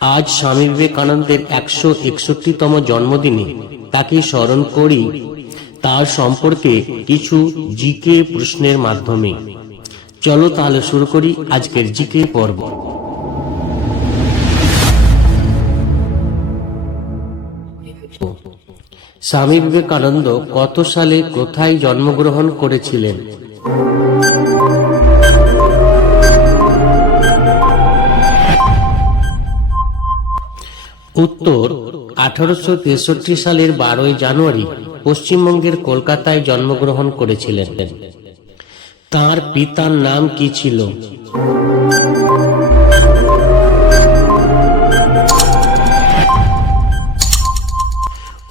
আজ স্বামী বিবেকানন্দের একশো একষট্টিতম জন্মদিনে তাকে স্মরণ করি। তার সম্পর্কে কিছু জিকে প্রশ্নের মাধ্যমে। চলো তাহলে শুরু করি আজকের জিকে পর্ব। স্বামী বিবেকানন্দ কত সালে কোথায় জন্মগ্রহণ করেছিলেন? উত্তর, আঠারোশো তেষট্টি সালের বারোই জানুয়ারি পশ্চিমবঙ্গের কলকাতায় জন্মগ্রহণ করেছিলেন। তার পিতার নাম কি ছিল?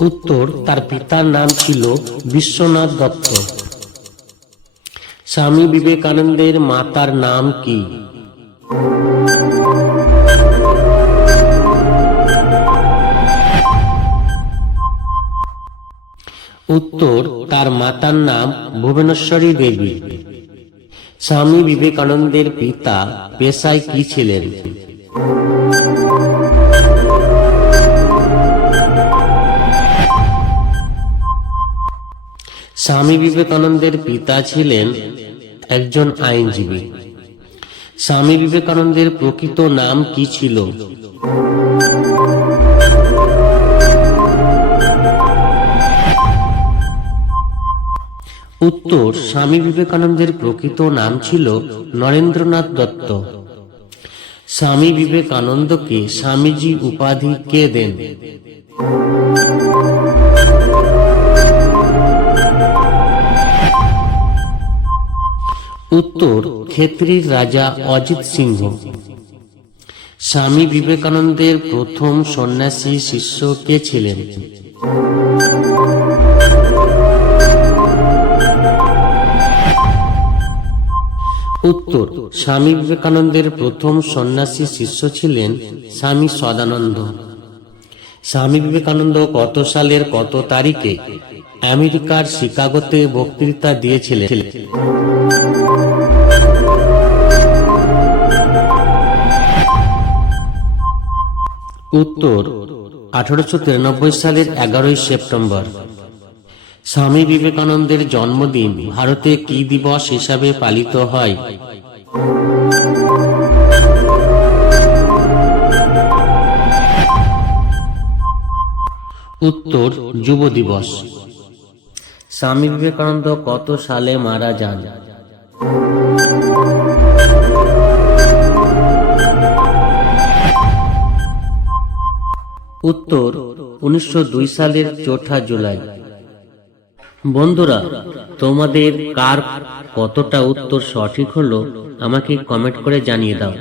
উত্তর, তার পিতার নাম ছিল বিশ্বনাথ দত্ত। স্বামী বিবেকানন্দের মাতার নাম কি? উত্তর, তার মাতার নাম ভুবনেশ্বরী দেবী। স্বামী বিবেকানন্দের পিতা পেশায় কি ছিলেন? স্বামী বিবেকানন্দের পিতা ছিলেন একজন আইনজীবী। স্বামী বিবেকানন্দের প্রকৃত নাম কি ছিল? উত্তর স্বামী বিবেকানন্দের প্রকৃত নাম ছিল নরেন্দ্রনাথ দত্ত। স্বামী বিবেকানন্দকে স্বামীজি উপাধি কে দেন? উত্তর ক্ষেত্রীর রাজা অজিত সিংহ। স্বামী বিবেকানন্দের প্রথম সন্ন্যাসী শিষ্য কে ছিলেন? উত্তর, স্বামী বিবেকানন্দের প্রথম সন্ন্যাসী শিষ্য ছিলেন স্বামী সদানন্দ। স্বামী বিবেকানন্দ কত সালের কত তারিখে আমেরিকার শিকাগোতে বক্তৃতা দিয়েছিলেন? উত্তর, আঠারোশো তিরানব্বই সালের এগারোই সেপ্টেম্বর। স্বামী বিবেকানন্দের জন্মদিন ভারতে কি দিবস হিসাবে পালিত হয়? উত্তর, যুব দিবস। স্বামী বিবেকানন্দ কত সালে মারা যান? উত্তর, উনিশশো দুই সালের চৌঠা জুলাই। বন্ধুরা তোমাদের কার কতটা উত্তর সঠিক হলো আমাকে কমেন্ট করে জানিয়ে দাও।